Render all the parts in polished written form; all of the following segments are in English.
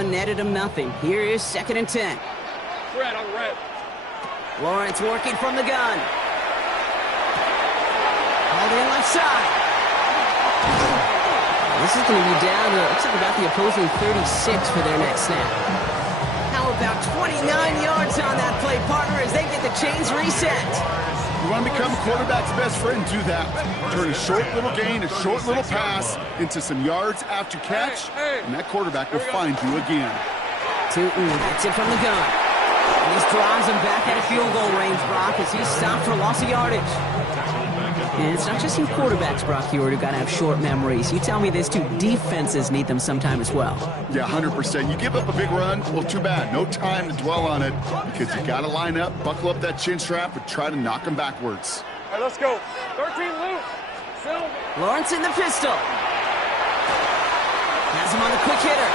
run netted him nothing. Here is 2nd and 10. Red on red. Lawrence working from the gun. Hauled in left side. This is going to be down to, looks like about the opposing 36 for their next snap. How about 29 yards on that play, partner, as they get the chains reset. You want to become a quarterback's best friend, do that. Turn a short little gain, a short little pass into some yards after catch, and that quarterback will find you again. Tootin gets it from the gun. And this drives him back at a field goal range, Brock, as he's stopped for loss of yardage. And it's not just you quarterbacks, Brock Huard, who got to have short memories. You tell me this too, defenses need them sometime as well. Yeah, 100%. You give up a big run, well, too bad. No time to dwell on it because you got to line up, buckle up that chin strap, and try to knock them backwards. All right, let's go. 13 loose. Lawrence in the pistol. Has him on the quick hitter.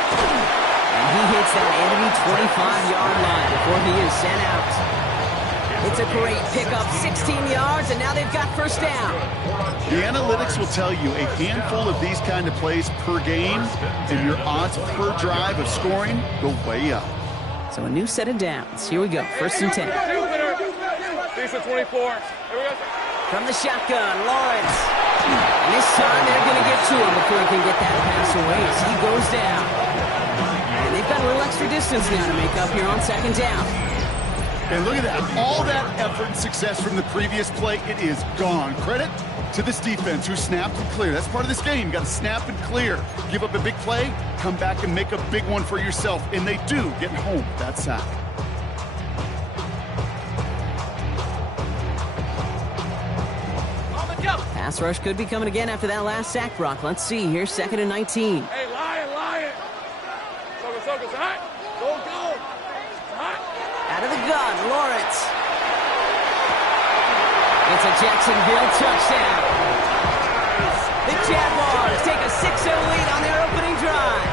And he hits that enemy 25-yard line before he is sent out. It's a great pickup, 16 yards, and now they've got first down. The analytics will tell you a handful of these kind of plays per game, and your odds per drive of scoring go way up. So a new set of downs. Here we go, 1st and 10. Decent 24. Here we go. From the shotgun, Lawrence. And this time they're going to get to him before he can get that pass away as he goes down. And they've got a little extra distance now to make up here on 2nd down. And look at that. All that effort and success from the previous play, it is gone. Credit to this defense who snapped and cleared. That's part of this game. You got to snap and clear. Give up a big play, come back and make a big one for yourself. And they do, getting home with that sack. Pass rush could be coming again after that last sack, Brock. Let's see here, 2nd and 19. Hey, Lion. Focus. Hot. Go. Hot. Out of the gun, Lawrence. It's a Jacksonville touchdown. The Jaguars take a 6-0 lead on their opening drive.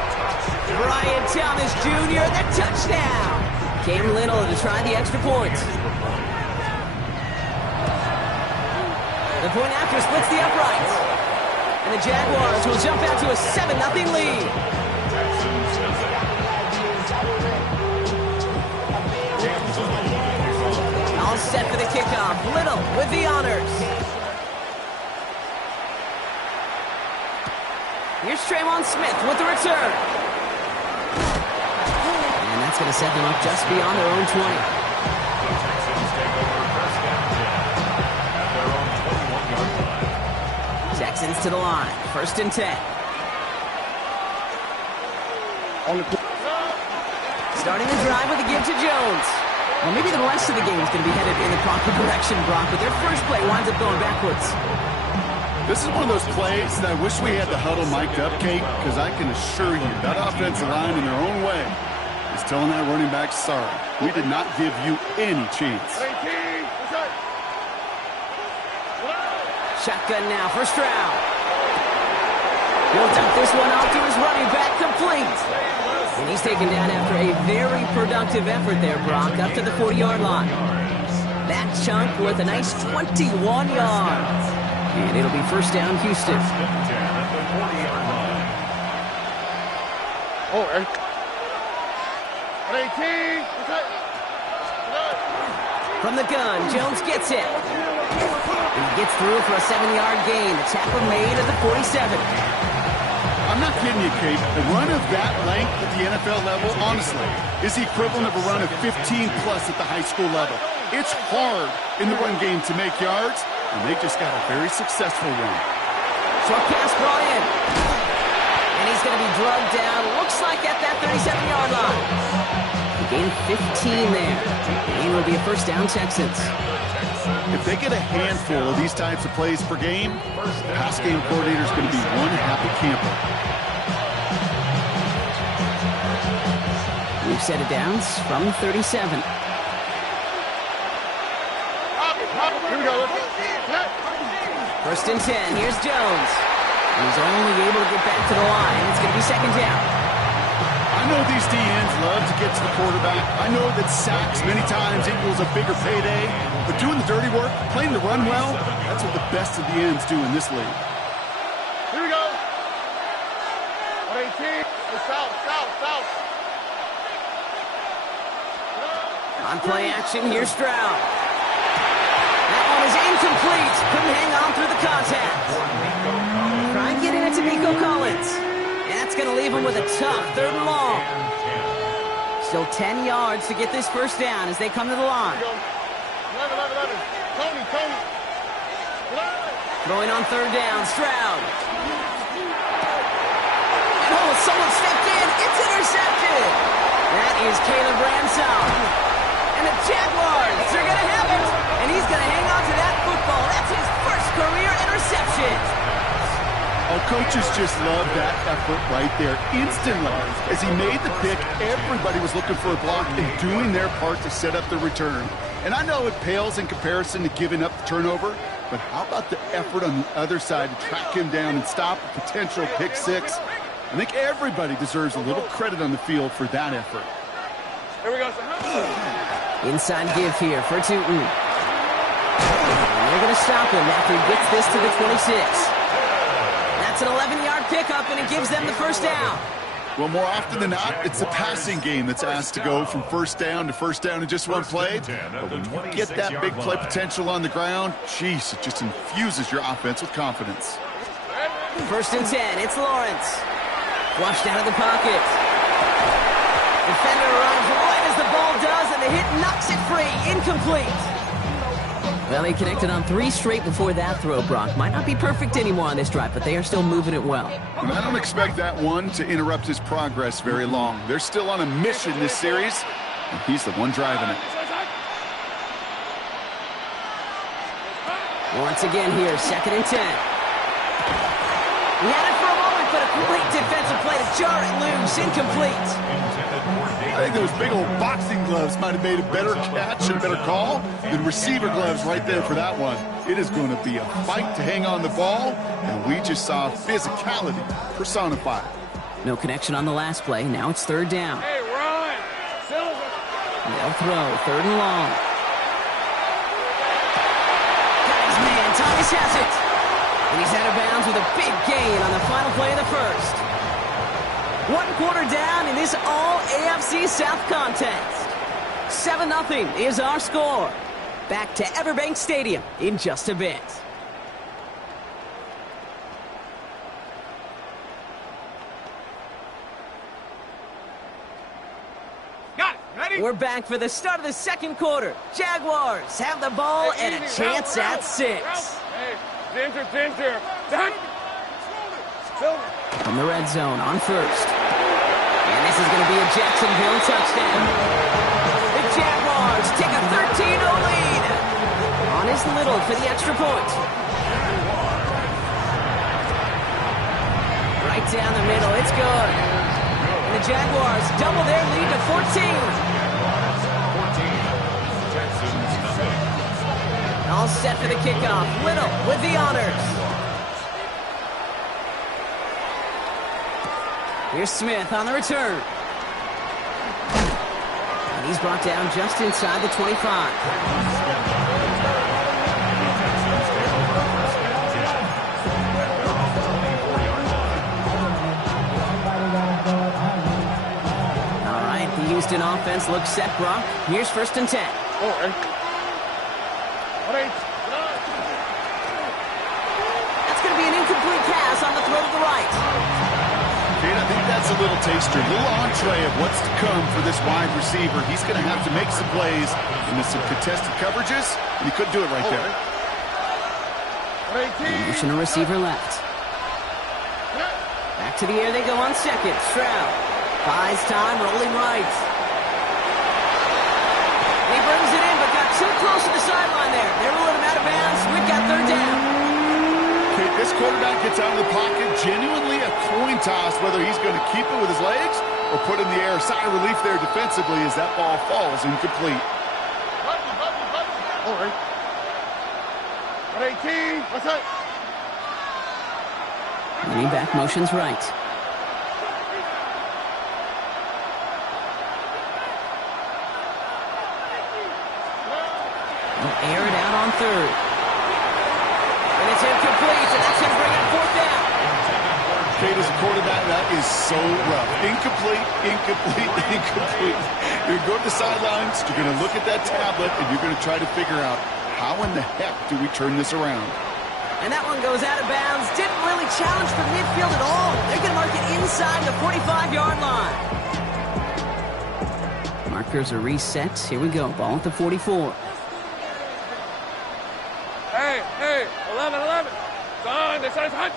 Brian Thomas Jr., the touchdown. Cam Little to try the extra point. The point after splits the uprights. And the Jaguars will jump out to a 7-0 lead. All set for the kickoff. Little with the honors. Here's Tremon Smith with the return. And that's going to set them up just beyond their own 20. Texans to the line. 1st and 10. Starting the drive with a give to Jones. Well, maybe the rest of the game is going to be headed in the proper direction, Brock, but their first play winds up going backwards. This is one of those plays that I wish we had the huddle mic'd up, Kate, because I can assure you that offensive line in their own way is telling that running back, sorry, we did not give you any chance. Shotgun now, first round. He'll dump this one off to his running back, complete. And he's taken down after a very productive effort there, Brock, up to the 40-yard line. That chunk worth a nice 21 yards. And it'll be first down, Houston. Oh, 18. From the gun, Jones gets it. And he gets through for a 7-yard gain. The tackle made at the 47. I'm not kidding you, Kate. A run of that length at the NFL level, honestly, is the equivalent of a run of 15-plus at the high school level. It's hard in the run game to make yards, and they just got a very successful one. Short pass brought in. And he's going to be drugged down, looks like at that 37-yard line. A gain of 15 there. And will be a first down, Texans. If they get a handful of these types of plays per game, the pass game coordinator is going to be one happy camper. We've set it downs from 37. Here we go. 1st and 10. Here's Jones. He's only able to get back to the line. It's going to be 2nd down. I know these DNs love to get to the quarterback. I know that sacks many times equals a bigger payday. But doing the dirty work, playing the run well, that's what the best of the ends do in this league. Here we go. 18. South. On play action, here's Stroud. That one is incomplete. Couldn't hang on through the contact. Try getting it to Nico Collins. And that's going to leave him with a tough 3rd and long. Still 10 yards to get this first down as they come to the line. 11. Tony. Throwing on 3rd down, Stroud. Oh, someone stepped in. It's intercepted. That is Caleb Ransom. And the Jaguars are going to have it. And he's going to hang on to that football. That's his first career interception. Oh, coaches just love that effort right there. Instantly, as he made the pick, everybody was looking for a block and doing their part to set up the return. And I know it pales in comparison to giving up the turnover, but how about the effort on the other side to track him down and stop a potential pick 6? I think everybody deserves a little credit on the field for that effort. Here we go. Inside give here for Tootin. And they're going to stop him after he gets this to the 26. That's an 11-yard pickup, and it gives them the first down. Well, more often than not, it's the passing game that's asked to go from first down in just one play. But when you get that big play potential on the ground, jeez, it just infuses your offense with confidence. 1st and 10, it's Lawrence. Flushed out of the pocket. Defender runs right as the ball does, and the hit knocks it free. Incomplete. Well, he connected on 3 straight before that throw, Brock. Might not be perfect anymore on this drive, but they are still moving it well. And I don't expect that one to interrupt his progress very long. They're still on a mission this series, and he's the one driving it. Once again here, 2nd and 10. He had it for a moment, but a great defensive play to jar it loose. Incomplete. I think those big old boxing gloves might have made a better catch and a better call than receiver gloves right there for that one. It is going to be a fight to hang on the ball, and we just saw physicality personified. No connection on the last play. Now it's 3rd down. Hey, Ryan. Silver. They'll throw 3rd and long. Got his man. Thomas has it. And he's out of bounds with a big gain on the final play of the first. 1 quarter down in this all-AFC South contest. 7-0 is our score. Back to Everbank Stadium in just a bit. Got it. Ready? We're back for the start of the 2nd quarter. Jaguars have the ball and a chance at 6. Hey, Ginger. Done. Silver. From the red zone on 1st. And this is going to be a Jacksonville touchdown. The Jaguars take a 13-0 lead. On his Little for the extra point. Right down the middle, it's good. And the Jaguars double their lead to 14. All set for the kickoff. Little with the honors. Here's Smith on the return. And he's brought down just inside the 25. All right, the Houston offense looks set, Brock. Here's 1st and 10. That's going to be an incomplete pass on the throw to the right. Kate, I think that's a little taster, a little entree of what's to come for this wide receiver. He's going to have to make some plays into some contested coverages, and he couldn't do it right there. Motion a receiver left. Back to the air they go on 2nd. Stroud buys time, rolling right. He brings it in, but got too close to the sideline there. They ruled him out of bounds. We've got 3rd down. Kate, this quarterback gets out of the pocket, genuinely a coin toss whether he's going to keep it with his legs or put in the air. Sigh of relief there defensively as that ball falls incomplete. All right. 18. What's that? Running back motions right. They'll air it out on 3rd. And it's incomplete, and that's going to bring up 4th down. Kate, as a quarterback, that is so rough. Incomplete, incomplete, incomplete. You're going to the sidelines, you're going to look at that tablet, and you're going to try to figure out how in the heck do we turn this around. And that one goes out of bounds. Didn't really challenge for midfield at all. They're going to mark it inside the 45-yard line. Markers are reset. Here we go. Ball at the 44. Hey, 11. Son, this is hot.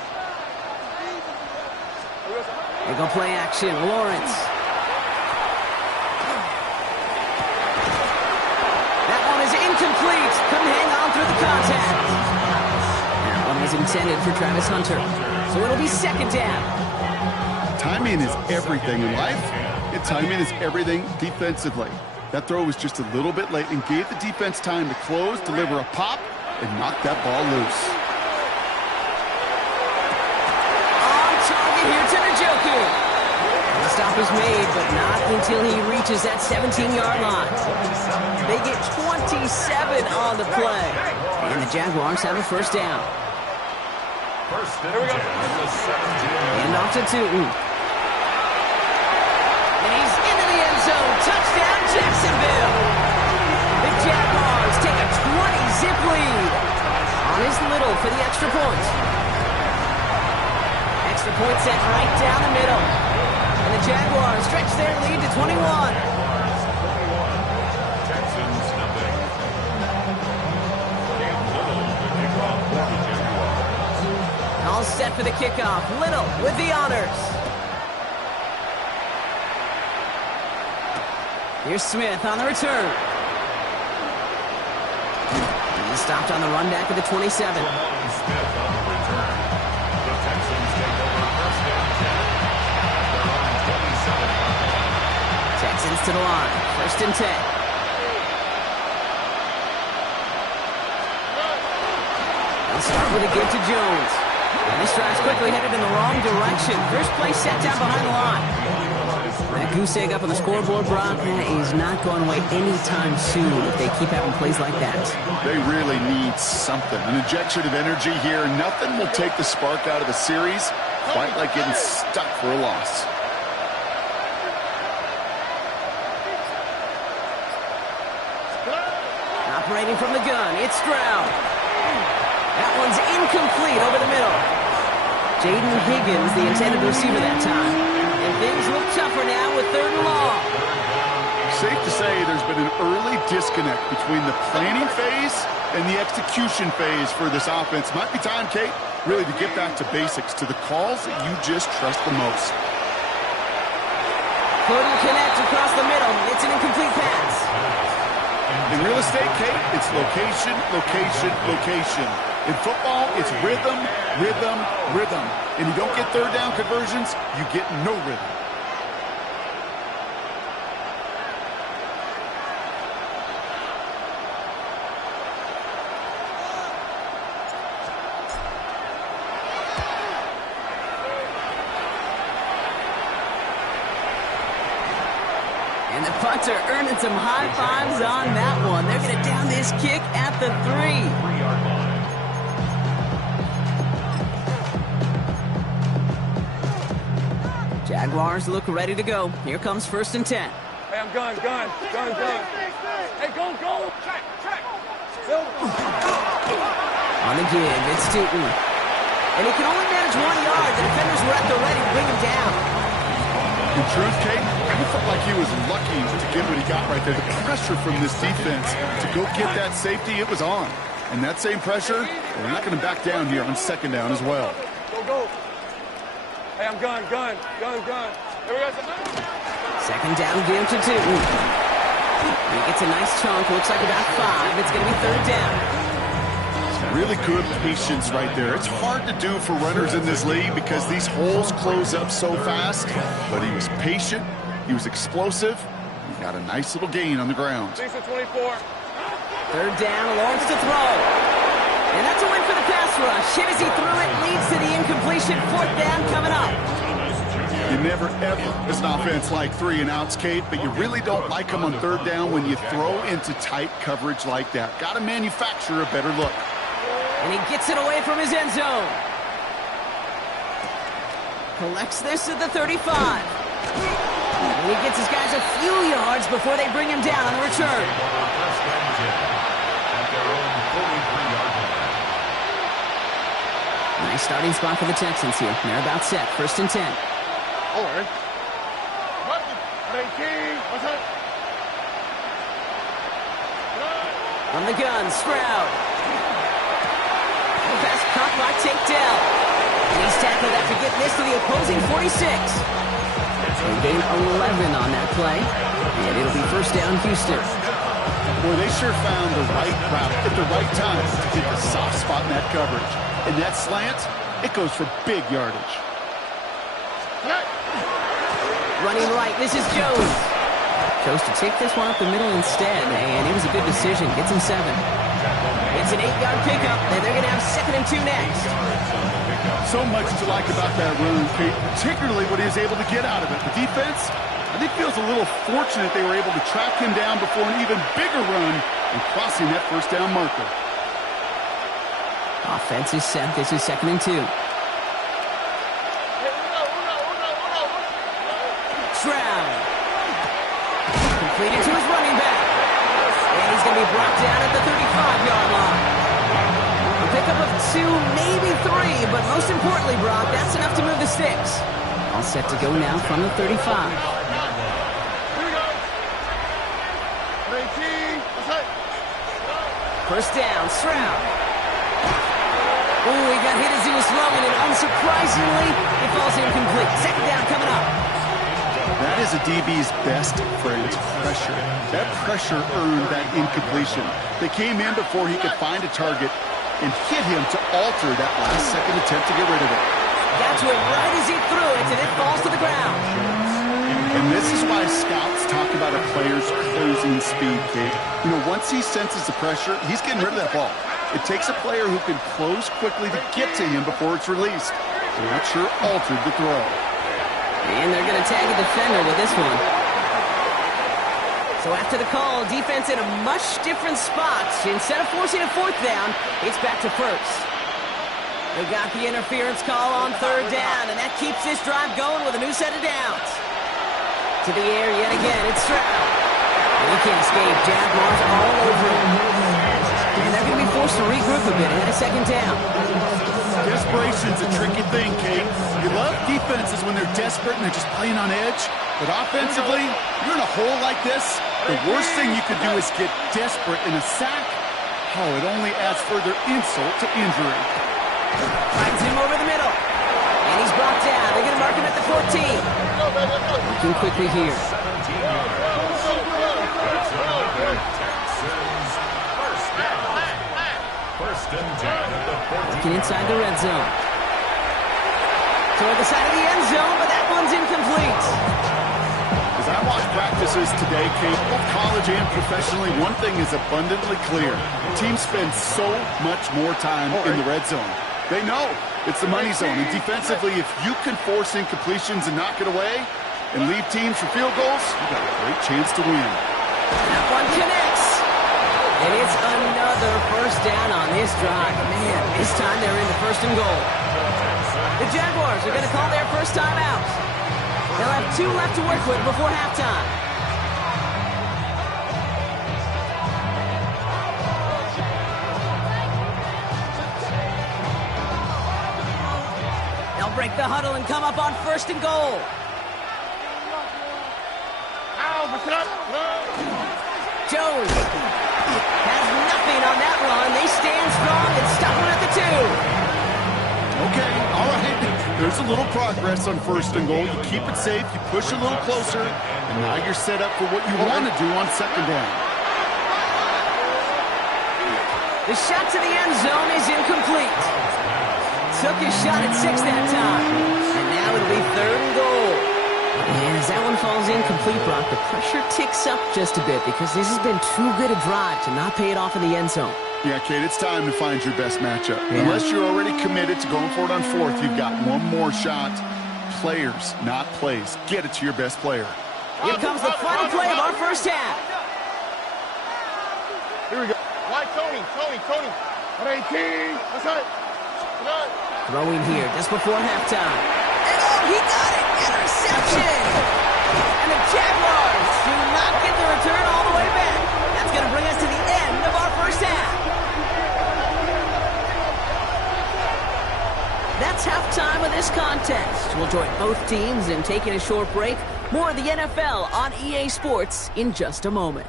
They go play action. Lawrence. That one is incomplete. Couldn't hang on through the contact. That one was intended for Travis Hunter. So it'll be second down. Timing is everything in life. And timing is everything defensively. That throw was just a little bit late and gave the defense time to close, deliver a pop, and knock that ball loose. On target here to Njoku. The stop is made, but not until he reaches that 17-yard line. They get 27 on the play. And the Jaguars have a first down. Here we go. And off to Tootin. And he's into the end zone. Touchdown, Jacksonville. The Jaguars take a 20-zip lead. On his Little for the extra point. Extra point set right down the middle. And the Jaguars stretch their lead to 21. Texans nothing. Cam Little, the kickoff for the Jaguars. All set for the kickoff. Little with the honors. Here's Smith on the return. He's stopped on the run back of the 27. Smith on the return. The Texans take over first and 10. They're on 27. Texans to the line. First and 10. They'll start with a give to Jones. And this drive's quickly headed in the wrong direction. First play set down behind the line. That goose egg up on the scoreboard, Brock, is not going away anytime soon if they keep having plays like that. They really need something. An injection of energy here. Nothing will take the spark out of the series quite like getting stuck for a loss. Operating from the gun, it's Stroud. That one's incomplete over the middle. Jaden Higgins, the intended receiver that time. And things look tougher now with third and long. Safe to say there's been an early disconnect between the planning phase and the execution phase for this offense. Might be time, Kate, really to get back to basics, to the calls that you just trust the most. Couldn't connect across the middle. It's an incomplete pass. In real estate, Kate, it's location, location, location. In football, it's rhythm, rhythm, rhythm. And you don't get third down conversions, you get no rhythm. And the punter earning some high fives on that one. They're going to down this kick at the 3. 3-yard line. Jaguars look ready to go. Here comes first and 10. Hey, I'm gun. Hey, go. Check. On the give, it's Tootin. And he can only manage 1 yard. The defenders were at the ready to bring him down. In truth, Kate, I felt like he was lucky to get what he got right there. The pressure from this defense to go get that safety, it was on. And that same pressure, we're not going to back down here on second down as well. Go. Hey, I'm gun. Here we go. Second down, give to Tootin. He gets a nice chunk. Looks like about 5. It's going to be third down. Really good patience right there. It's hard to do for runners in this league because these holes close up so fast. But he was patient. He was explosive. He got a nice little gain on the ground. 6 to 24. Third down, Lawrence to throw. And that's a win for the pass rush. Hit as he threw it, leads to the incompletion. Fourth down coming up. You never, ever, as an offense, like 3 and outs, Kate, but you really don't like them on third down when you throw into tight coverage like that. Got to manufacture a better look. And he gets it away from his end zone. Collects this at the 35. And he gets his guys a few yards before they bring him down on the return. First and 10 at their own 43-yard line. Nice starting spot for the Texans here. They're about set. First and 10. From the gun, Stroud. The pass caught by Tank Dell. And he's tackled after getting this to the opposing 46. They gain 11 on that play. And it'll be first down, Houston. Boy, they sure found the right route at the right time to hit the soft spot in that coverage. And that slant, it goes for big yardage. Running right, this is Jones. Chose to take this one up the middle instead, and it was a good decision. Gets him 7. It's an 8-yard pickup, and they're going to have 2nd and 2 next. So much to like about that run, Kate, particularly what he was able to get out of it. The defense, I think, feels a little fortunate they were able to track him down before an even bigger run and crossing that first down marker. Offense is set. This is 2nd and 2. Stroud. Completed to his running back. And he's going to be brought down at the 35-yard line. A pickup of 2, maybe 3, but most importantly, Brock, that's enough to move the sticks. All set to go now from the 35. First down, Stroud. Oh, he got hit as he was throwing, and unsurprisingly, it falls incomplete. 2nd down coming up. That is a DB's best friend, pressure. That pressure earned that incompletion. They came in before he could find a target and hit him to alter that last-second attempt to get rid of it. That's where right as he threw it, and it falls to the ground. And this is why scouts talk about a player's closing speed, Kate. You know, once he senses the pressure, he's getting rid of that ball. It takes a player who can close quickly to get to him before it's released. And that sure altered the throw. And they're going to tag a defender with this one. So after the call, defense in a much different spot. Instead of forcing a 4th down, it's back to 1st. They got the interference call on 3rd down, and that keeps this drive going with a new set of downs. To the air yet again, it's Stroud. And he can't escape. Jaguars all over him. And they're going to be forced to regroup a bit ahead of 2nd down. Desperation's a tricky thing, Kate. You love defenses when they're desperate and they're just playing on edge. But offensively, you're in a hole like this, the worst thing you could do is get desperate in a sack. Oh, it only adds further insult to injury. Finds him over the middle. And he's brought down. They're going to mark him at the 14. Looking quickly here. First and 10 at the 14. Looking inside the red zone. Toward the side of the end zone, but that one's incomplete. As I watch practices today, Kate, both college and professionally, one thing is abundantly clear. Teams spend so much more time in the red zone. They know it's the money zone. And defensively, if you can force incompletions and knock it away and leave teams for field goals, you got a great chance to win. That one connects. And it's another first down on this drive. Man, this time they're into 1st and goal. The Jaguars are going to call their first time out. They'll have 2 left to work with before halftime. They'll break the huddle and come up on 1st and goal. Jones has nothing on that run. They stand strong and stop him at the 2. Okay, all right. There's a little progress on 1st and goal. You keep it safe, you push a little closer, and now you're set up for what you want to do on 2nd down. The shot to the end zone is incomplete. Took his shot at 6 that time. And now it'll be 3rd and goal. And as that one falls incomplete, Brock, the pressure ticks up just a bit because this has been too good a drive to not pay it off in the end zone. Yeah, Kate, it's time to find your best matchup. Yeah. Unless you're already committed to going for it on 4th, you've got one more shot. Players, not plays. Get it to your best player. Here comes the final play of our first half. Here we go. Why, Tony. 18. That's right. Throwing here just before halftime. he got it! Interception! And the Jaguars do not get the return all the way back. That's going to bring us to the end of our first half. That's halftime of this contest. We'll join both teams in taking a short break. More of the NFL on EA Sports in just a moment.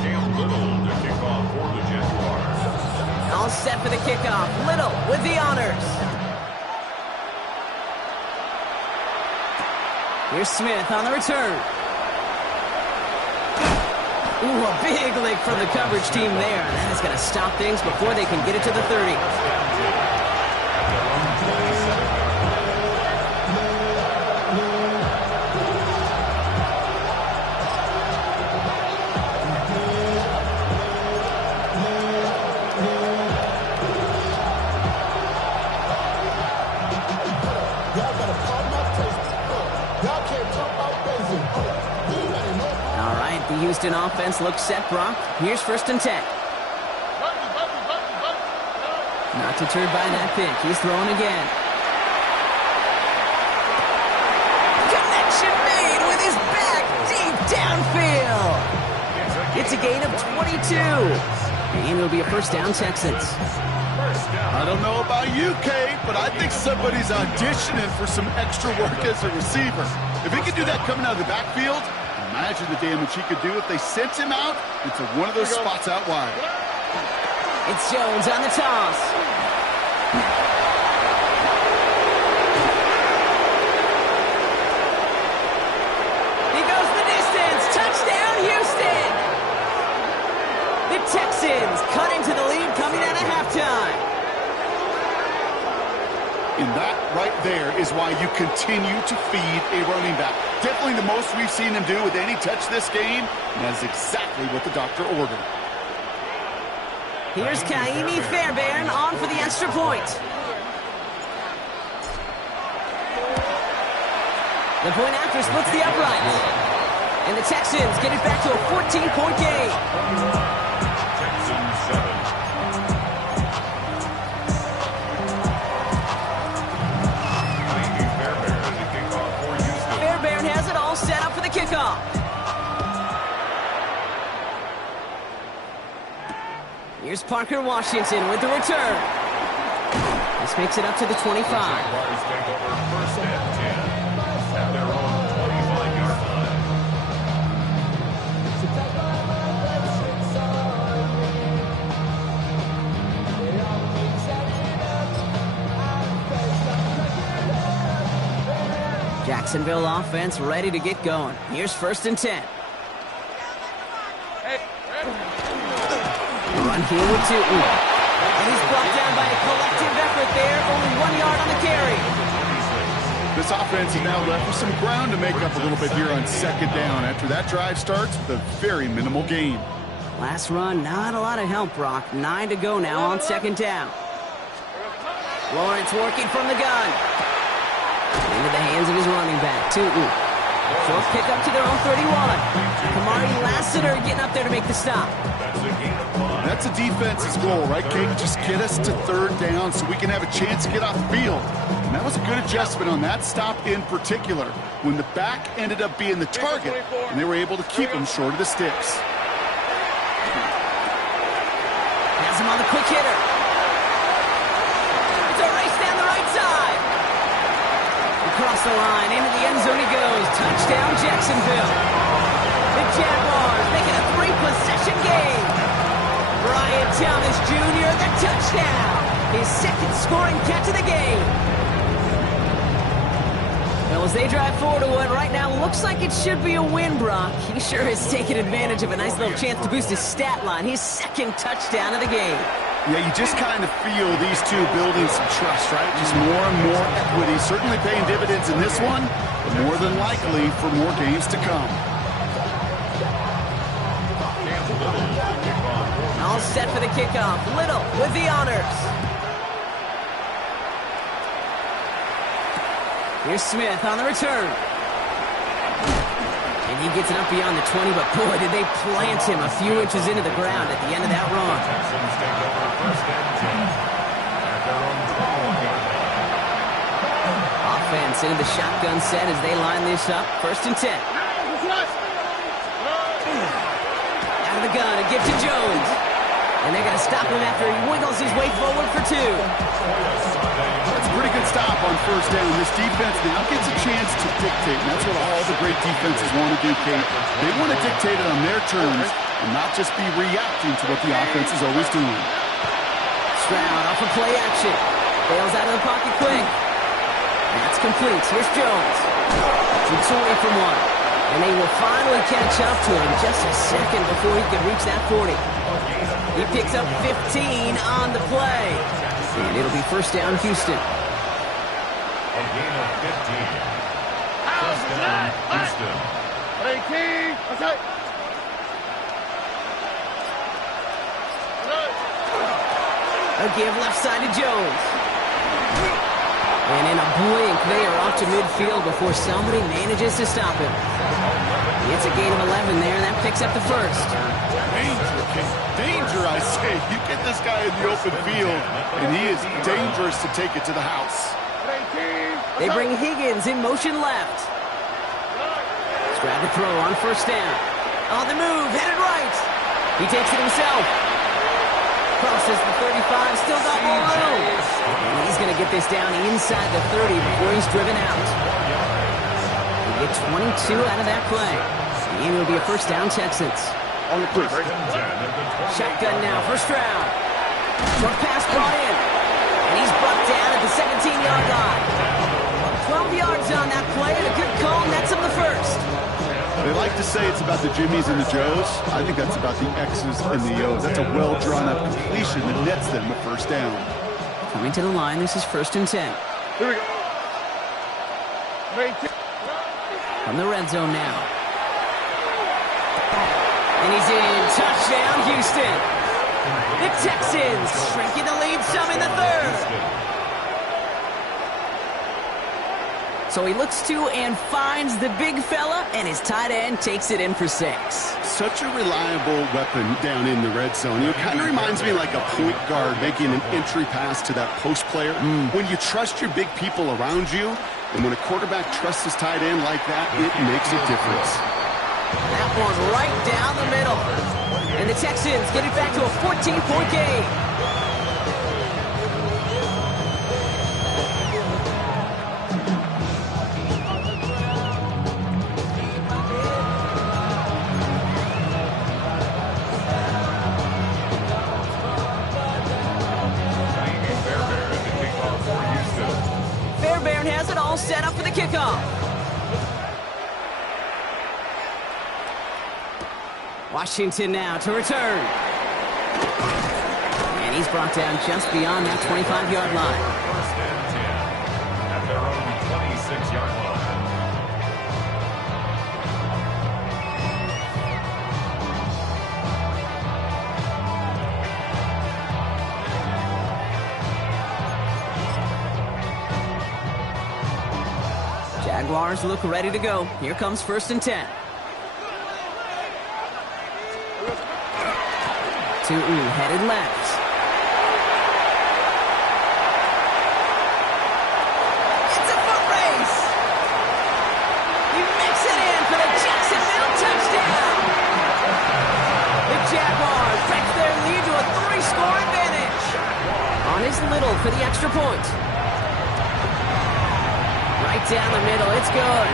Cam Little to kick off for the Jaguars. All set for the kickoff. Little with the honors. Here's Smith on the return. Ooh, a big lick from the coverage team there. That is going to stop things before they can get it to the 30. The Houston offense looks set, Brock. Here's 1st and 10. Not deterred by that pick. He's throwing again. Connection made with his back deep downfield. It's a gain of 22. And it'll be a 1st down, Texans. I don't know about you, Kate, but I think somebody's auditioning for some extra work as a receiver. If he can do that coming out of the backfield, imagine the damage he could do if they sent him out into one of those spots out wide. It's Jones on the toss. He goes the distance. Touchdown, Houston. The Texans cut into the lead coming out of halftime. And that right there is why you continue to feed a running back. Definitely the most we've seen him do with any touch this game, and that is exactly what the doctor ordered. Here's Kaimi Fairbairn on for the extra point. The point after splits the uprights. And the Texans get it back to a 14-point game. Texans 7. Set up for the kickoff. Here's Parker Washington with the return. This makes it up to the 25. Jaguars take over 1st and 10 at their own 25-yard line. Jacksonville offense ready to get going. Here's 1st and 10. Run here with Tootin. And he's brought down by a collective effort there. Only 1 yard on the carry. This offense is now left with some ground to make up a little bit here on 2nd down after that drive starts with a very minimal gain. Last run, not a lot of help, Brock. 9 to go now on 2nd down. Lawrence working from the gun. Into the hands of his running back, Tootin. Short pick up to their own 31. Kamari Lassiter getting up there to make the stop. That's a defense's goal, right, Kate? Just get us to 3rd down so we can have a chance to get off the field. And that was a good adjustment on that stop in particular, when the back ended up being the target, and they were able to keep him short of the sticks. Has him on the quick hitter. It's a race down the right side. Across the line, into the end zone he goes. Touchdown, Jacksonville. The Jaguars making a 3-possession game. Brian Thomas Jr., the touchdown. His 2nd scoring catch of the game. Well, as they drive forward to what right now looks like it should be a win, Brock. He sure has taken advantage of a nice little chance to boost his stat line. His 2nd touchdown of the game. Yeah, you just kind of feel these two building some trust, right? Just more and more equity. Certainly paying dividends in this one, but more than likely for more games to come. All set for the kickoff. Little with the honors. Here's Smith on the return. And he gets it up beyond the 20, but boy, did they plant him a few inches into the ground at the end of that run. Texans take over first and 10 at their own 21-yard line. Offense into the shotgun set as they line this up. First and 10. Out of the gun, a gift to Jones. And they're going to stop him after he wiggles his way forward for 2. That's a pretty good stop on first down. This defense now gets a chance to dictate, and that's what all the great defenses want to do, Kate. They want to dictate it on their terms and not just be reacting to what the offense is always doing. Stroud off of play action. Bails out of the pocket quick. That's complete. Here's Jones. Keeps away from one. And they will finally catch up to him just a second before he can reach that 40. He picks up 15 on the play. And it'll be first down, Houston. A gain of 15. First down, Houston. A give left side to Jones. And in a blink, they are off to midfield before somebody manages to stop him. It's a gain of 11 there, and that picks up the first. Danger, Kate. Danger, I say. You get this guy in the open field, and he is dangerous to take it to the house. They bring Higgins in motion left. Stroud to throw on first down. On the move, headed right. He takes it himself. Crosses the 35, still got more room. And he's going to get this down inside the 30 before he's driven out. They get 22 out of that play. And it'll be a first down, Texans. On the quick. Shotgun now for Stroud. Short pass brought in. And he's brought down at the 17-yard line. 12 yards on that play, and a good call nets him the first. They like to say it's about the Jimmies and the Joes. I think that's about the X's and the O's. That's a well-drawn-up completion that nets them a first down. Coming to the line, this is first and 10. Here we go. From the red zone now. And he's in. Touchdown, Houston. The Texans shrinking the lead some in the third. So he looks to and finds the big fella, and his tight end takes it in for 6. Such a reliable weapon down in the red zone. It kind of reminds me like a point guard making an entry pass to that post player. When you trust your big people around you, and when a quarterback trusts his tight end like that, it makes a difference. That one right down the middle. And the Texans get it back to a 14-point game. Fairbairn has it all set up for the kickoff. Washington now to return. And he's brought down just beyond that 25-yard line. First and 10 at their own 26-yard line. Jaguars look ready to go. Here comes first and 10. Tutu headed left. It's a foot race. He makes it in for the Jacksonville touchdown. The Jaguars stretch their lead to a 3-score advantage. On his Little for the extra point. Right down the middle, it's good.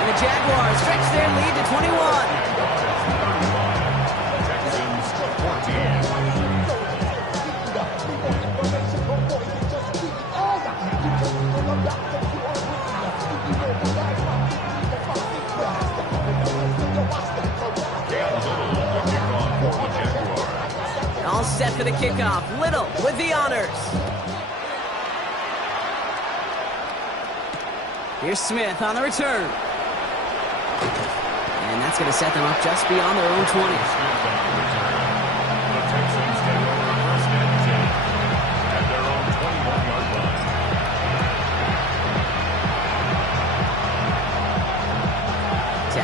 And the Jaguars stretch their lead to 21. All set for the kickoff. Little with the honors. Here's Smith on the return. And that's going to set them up just beyond their own 20. The Texans take over first and 10 at their own 21-yard line.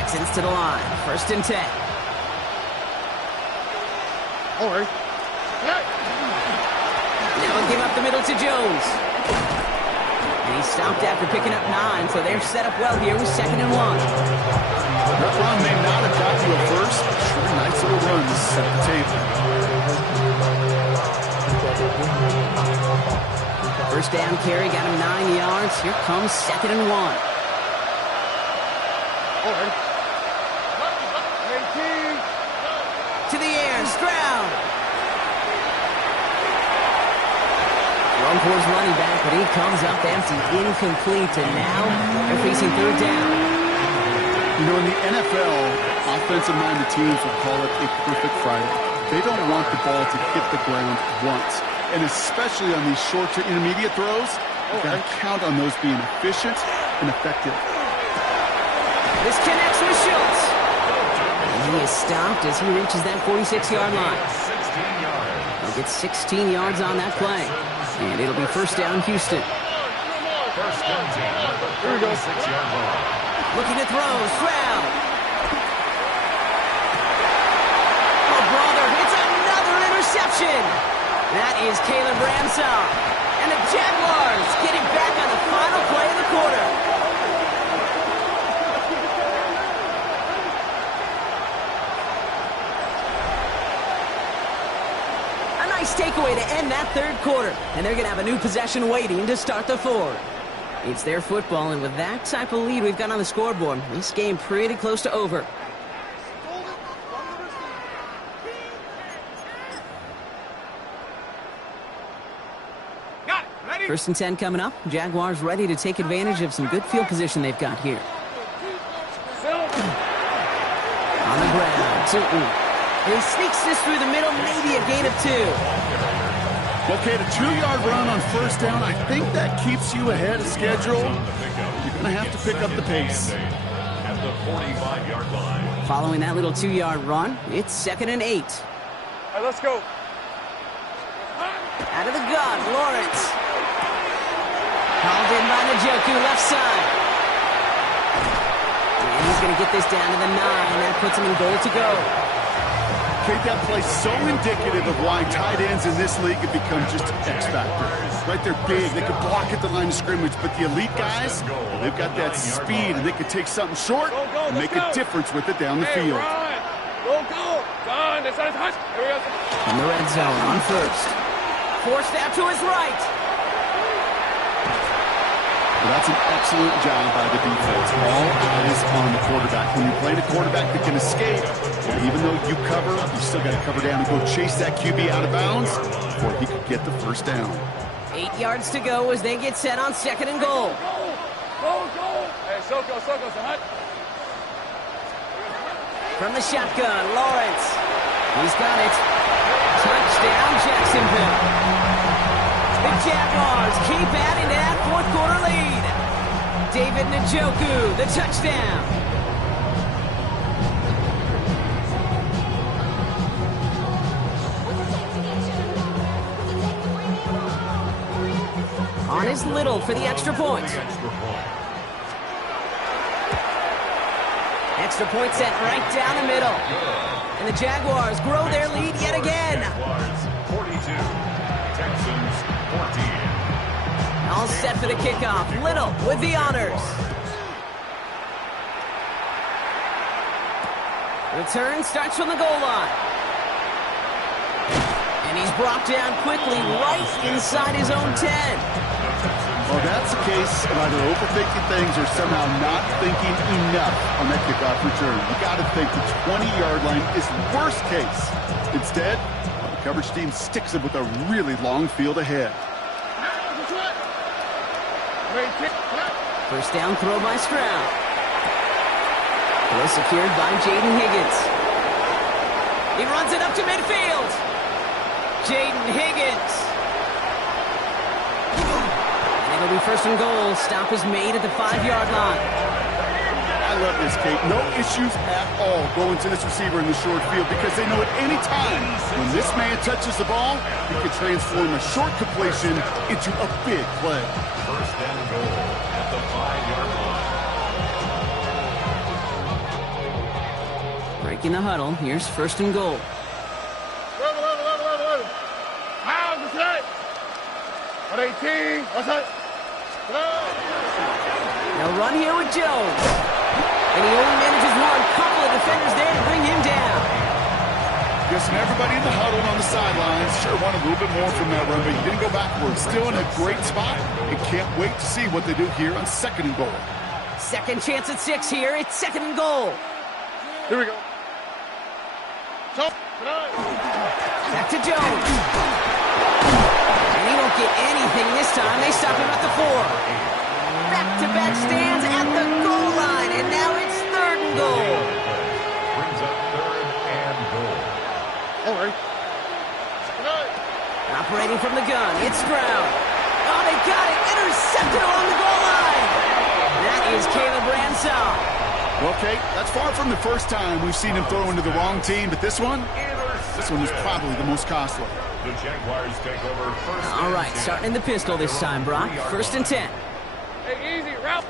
Texans to the line. 1st and 10. All right. Now he'll give up the middle to Jones. And he stopped after picking up 9, so they're set up well here with 2nd and 1. That run may not have got you a first, but sure, nice little run to set the table. 1st down carry got him 9 yards. Here comes 2nd and 1. All right. To the air, Stroud. Thrown for his running back, but he comes up empty, incomplete, and now they're facing 3rd down. You know, in the NFL, offensive-minded teams will call it a perfect Friday. They don't want the ball to hit the ground once. And especially on these short to intermediate throws, you've got to count on those being efficient and effective. This connects with Schultz. And he is stopped as he reaches that 46-yard line. He'll get 16 yards on that play. And it'll be 1st down, Houston. First down team at the 36-yard line. Looking to throw, Stroud. Oh, brother, it's another interception. That is Caleb Ransall. And the Jaguars getting back on the final play of the quarter. A nice takeaway to end that 3rd quarter. And they're going to have a new possession waiting to start the 4th. It's their football, and with that type of lead we've got on the scoreboard, this game pretty close to over. First and 10 coming up. Jaguars ready to take advantage of some good field position they've got here. On the ground, Tootin. He sneaks this through the middle, maybe a gain of 2. Okay, the 2-yard run on 1st down, I think that keeps you ahead of schedule. You're going to have to pick up the pace. At the 45-yard line. Following that little 2-yard run, it's 2nd and 8. All right, let's go. Out of the gun, Lawrence. Called in by Njoku, left side. And he's going to get this down to the 9, and that puts him in goal to go. Okay, that play so indicative of why tight ends in this league have become just an X factor. Right, they're big, they can block at the line of scrimmage, but the elite guys, well, they've got that speed, and they can take something short and make a difference with it down the field. Go, go. Done. This side touch. Here we go. In the red zone on 1st. Forced out to his right. Well, that's an excellent job by the defense. All eyes on the quarterback. When you're playing a quarterback that can escape, even though you cover, you still got to cover down and go chase that QB out of bounds before he could get the 1st down. 8 yards to go as they get set on 2nd and goal. Go, go. Hey, Soko, hot. From the shotgun, Lawrence. He's got it. Touchdown, Jacksonville. The Jaguars keep adding to that 4th quarter lead. David Njoku, the touchdown. On is Little for the extra point. Extra point set right down the middle. And the Jaguars grow their lead yet again. Jaguars 42, Texans 14. All set for the kickoff. Little with the honors. Return starts from the goal line. And he's brought down quickly right inside his own 10. Well, that's the case of either overthinking things or somehow not thinking enough on that kickoff return. You got to think the 20-yard line is worst case. Instead, the coverage team sticks it with a really long field ahead. First down throw by Stroud. Well secured by Jaden Higgins. He runs it up to midfield. Jaden Higgins. And it'll be 1st and goal. Stop is made at the 5-yard line. I love this, Kate. No issues at all going to this receiver in the short field because they know at any time when this man touches the ball, he can transform a short completion into a big play. First and goal at the 5-yard line. in the huddle. Here's first and goal. They'll run here with Jones. And he only manages one. Couple of defenders there to bring him down. Guessing everybody in the huddle on the sidelines sure wanted a little bit more from that run, but he didn't go backwards. Still in a great spot and can't wait to see what they do here on second and goal. Second chance at 6 here. It's second and goal. Here we go. Back to Jones. And he won't get anything this time. They stop him at the 4. Back-to-back stands at the goal line, and now it's third and goal. Brings up third and goal. All right. Operating from the gun, it's Brown. Oh, they got it. Intercepted along the goal line. That is Caleb Ransall. Well, Kate, that's far from the first time we've seen him throw into the wrong team, but this one is probably the most costly. The Jaguars take over first. All right, starting in the pistol this time, Brock. First and 10. Hey, easy, route.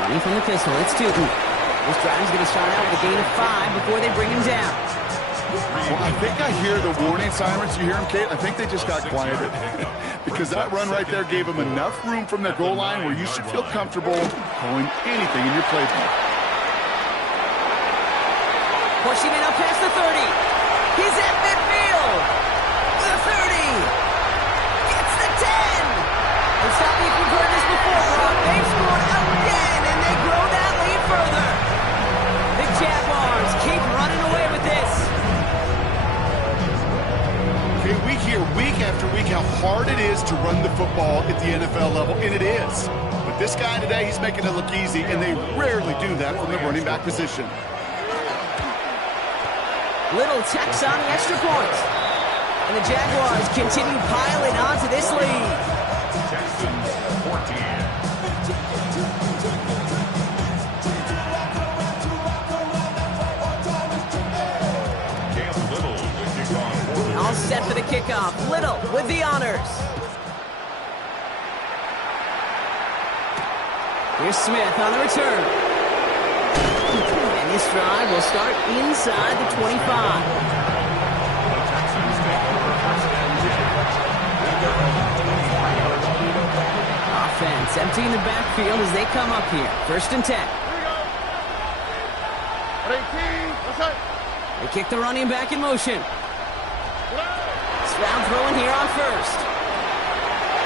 Running from the pistol, it's Tootin. This drive's going to start out with a gain of 5 before they bring him down. Well, I think I hear the warning sirens. You hear them, Kate? I think they just got quieted. Because that run right there gave them enough room from their goal line where you should feel comfortable calling anything in your playbook. Pushing it up past the 30. He's at midfield. The 30. Gets the 10. And stop me if you've heard this before, Brock. They've scored again, and they grow that lead further. The Jaguars keep running away with this. Okay, we hear week after week how hard it is to run the football at the NFL level, and it is. But this guy today, he's making it look easy, and they rarely do that from the running back position. Little tacks on the extra point. And the Jaguars continue piling onto this lead. Texans 14. Cam Little to kick off. All set for the kickoff. Little with the honors. Here's Smith on the return. And this drive will start inside the 25. The Texans take over first and 10. Offense emptying the backfield as they come up here. First and 10. They kick the running back in motion. Stroud throwing here on first.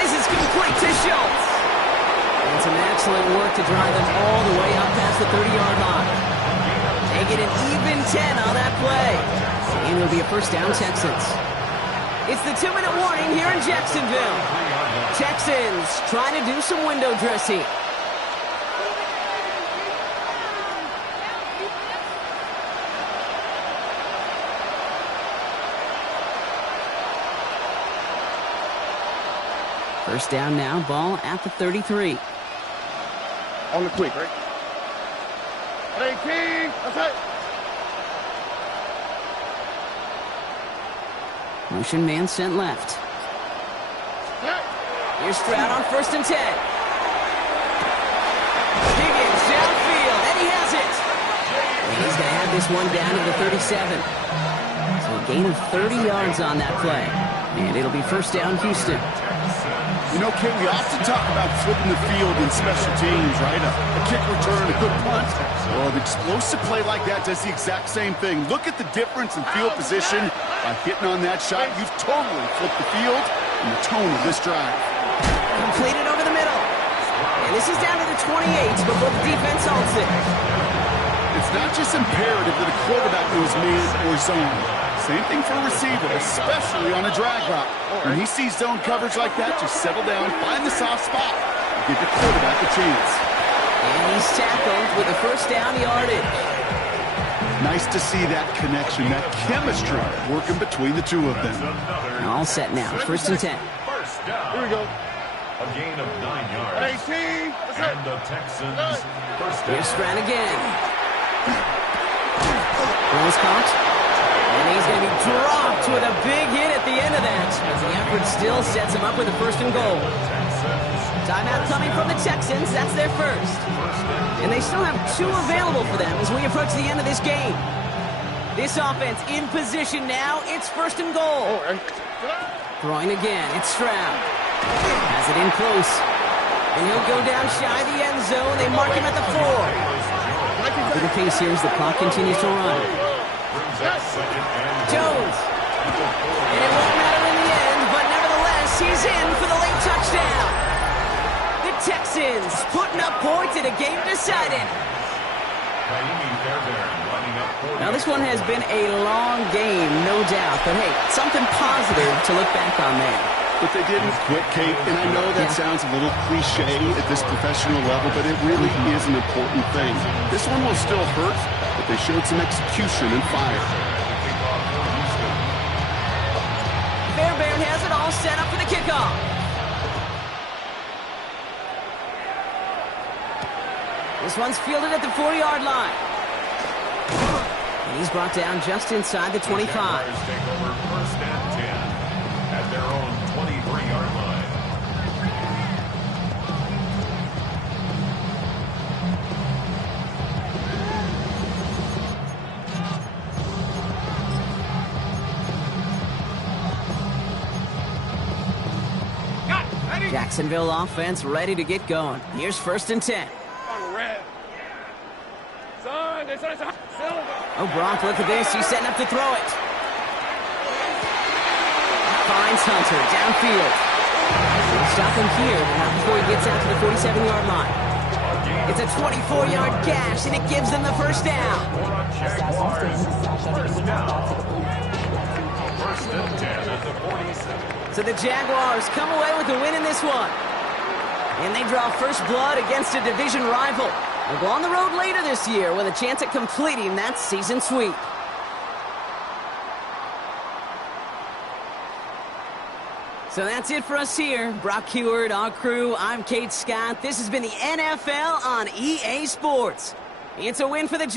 This is complete to Schultz. And some excellent work to drive them all the way up past the 30-yard line. They get an even 10 on that play. And it'll be a first down, Texans. It's the 2-minute warning here in Jacksonville. Texans trying to do some window dressing. First down now, ball at the 33. On the quick, right? Hey, King, that's it. Motion man sent left. Here's Stroud on first and 10. Higgins downfield, and he has it. And he's going to have this one down to the 37. So a gain of 30 yards on that play. And it'll be first down, Houston. You know, Kate, we often talk about flipping the field in special teams, right? A kick return, a good punt. Well, an explosive play like that does the exact same thing. Look at the difference in field position. By hitting on that shot, you've totally flipped the field and the tone of this drive. Completed over the middle. And this is down to the 28 before the defense halts it. It's not just imperative that a quarterback knows man or zone. Same thing for a receiver, especially on a drag route. When he sees zone coverage like that, just settle down, find the soft spot, and give your quarterback a chance. And he's tackled with a first down yardage. Nice to see that connection, that chemistry working between the two of them. All set now, first and 10. First down. Here we go. A gain of 9 yards. Hey, King, that's it. And the Texans first Here's down. Stroud again. Ball's caught. And he's going to be dropped with a big hit at the end of that. As the effort still sets him up with a first and goal. Texans Timeout coming from the Texans. That's their first. And they still have 2 available for them as we approach the end of this game. This offense in position now. It's 1st and goal. Throwing again. It's Stroud. Has it in close. And he'll go down shy of the end zone. They mark him at the 4. For the pace here as the clock continues to run. Jones. And it won't matter in the end, but nevertheless, he's in for the late touchdown. The Texans putting up points in a game decided. Now, this one has been a long game, no doubt. But, hey, something positive to look back on there. But they didn't quit, Kate, and I know that sounds a little cliche at this professional level, but it really is an important thing. This one will still hurt, but they showed some execution and fire. Fairbairn has it all set up for the kickoff. This one's fielded at the 40-yard line. And he's brought down just inside the 25. Jaguars take over 1st and 10 at their own 23-yard line. Jacksonville offense ready to get going. Here's 1st and 10. Oh, Gronk, look at this. He's setting up to throw it. Finds Hunter downfield. He'll stop him here, but not before he gets out to the 47-yard line. It's a 24-yard gash, and it gives them the 1st down. Jaguars, 1st down. 1st and 10 at the 47. So the Jaguars come away with a win in this one. And they draw first blood against a division rival. They'll go on the road later this year with a chance at completing that season sweep. So that's it for us here. Brock Huard, our crew, I'm Kate Scott. This has been the NFL on EA Sports. It's a win for the Jaguars.